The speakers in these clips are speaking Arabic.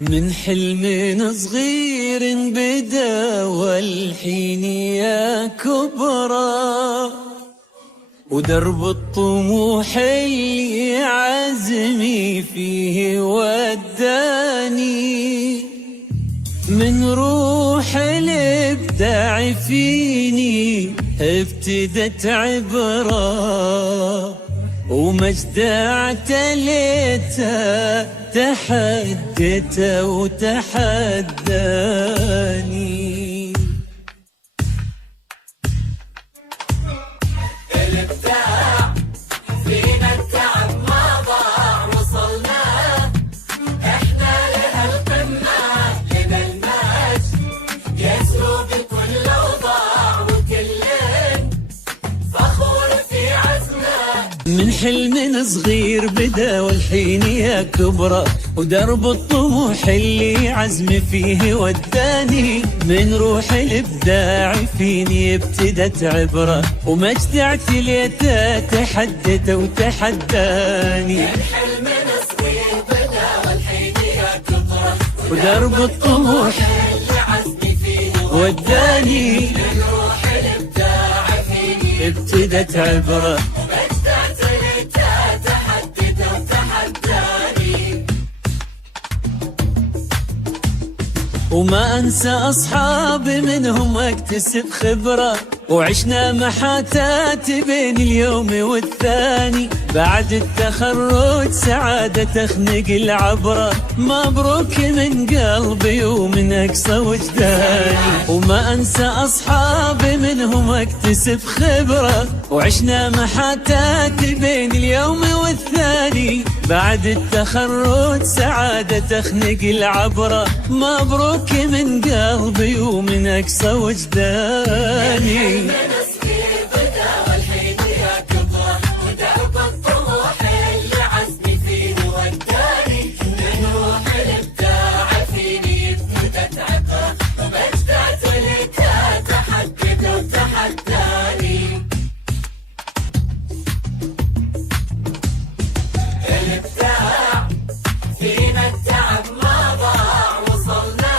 من حلم صغير بدا والحين يا كبرى، ودرب الطموح اللي عزمي فيه وداني، من روح الابداع فيني ابتدت عبرة، ومجد اعتليته تحدته وتحداني. الابداع فينا التعب ما ضاع، وصلنا احنا لهالقمة لنا المجد يسلو بكل اوضاع، وكل فخور في عزمه. من حلم صغير بدا والحين يا كبرى، ودرب الطموح اللي عزمي فيه وداني، من روح الابداع فيني ابتدت عبره، ومجد اعتليته تحدته وتحداني. من حلم صغير بدا والحين يا كبرى، ودرب الطموح اللي عزمي فيه وداني، من روح الابداع فيني ابتدت عبره، ومجد اعتليته تحدته وتحداني. وما أنسى أصحابي منهم أكتسب خبرة، وعشنا محاتات بين اليوم والثاني، بعد التخرج سعادة تخنق العبرة، مبروك من قلبي ومن أقصى وجداني. وما أنسى أصحابي منهم أكتسب خبرة، وعشنا محاتات بين اليوم والثاني، بعد التخرج سعادة تخنق العبرة، مبروك من قلبي ومن أقصى وجداني. من صغير بدا والحين يا كبرى، ودرب الطموح اللي عزمي فيه وداني، من روح الابداع فيني ابتدت عبره، ومجد اعتليته تحدته وتحداني. الابداع فينا التعب ما ضاع، وصلنا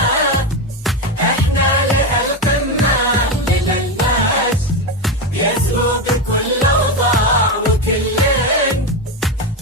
احنا لهالقمة لنا المجد يسلو بكل اوضاع، وكل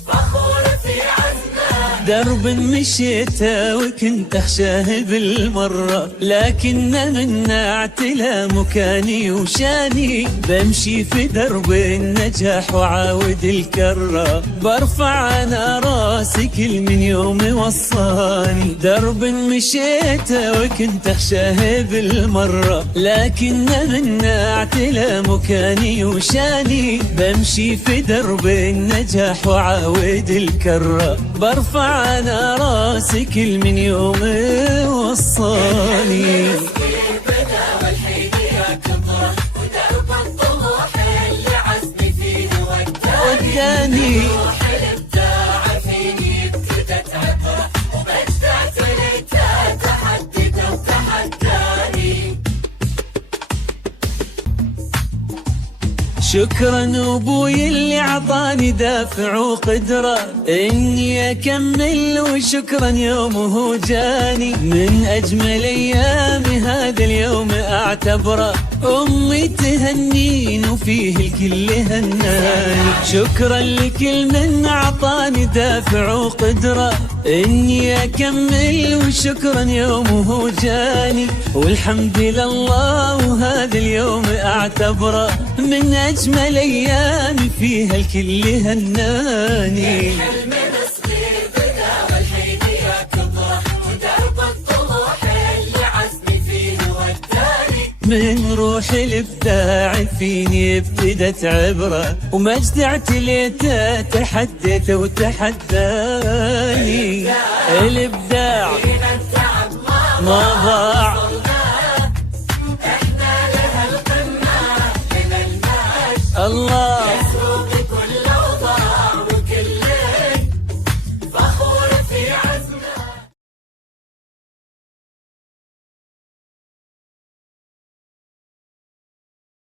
فخور في عزمه. درب مشيته وكنت اخشاه بالمرة، لكن من اعتلى مكاني وشاني، بمشي في درب النجاح وعاود الكرة، برفع انا راسي كل من يوم وصاني. درب مشيته وكنت اخشاه بالمرة، لكن من اعتلى مكاني وشاني، بمشي في درب النجاح وعاود الكرة، برفع انا راسي كل من يوم وصاني. بدا والحين يا كبرى، ودرب الطموح اللي عزمي فيه وداني، روح الابداع فيني ابتدت عبره، ومجد اعتليته تحدته وتحداني. شكرا ابوي اللي عطاني دافع وقدرة اني اكمل، وشكرا يومه جاني، من اجمل ايامي هذا اليوم اعتبره، امي تهنين وفيه الكل هناني. شكرا لكل من اعطاني دافع وقدرة اني اكمل، وشكرا يومه جاني، والحمد لله وهذا اليوم اعتبره، من اجمل ايامي فيها الكل هناني. حلم صغير بدا والحين يا كبرى، ودرب الطموح اللي عزمي فيه وداني، من روح الابداع فيني ابتدت عبره، ومجد اعتليته تحدته وتحداني. الابداع فينا التعب ما ضاع، وصلنا احنا لهالقمة لنا المجد الله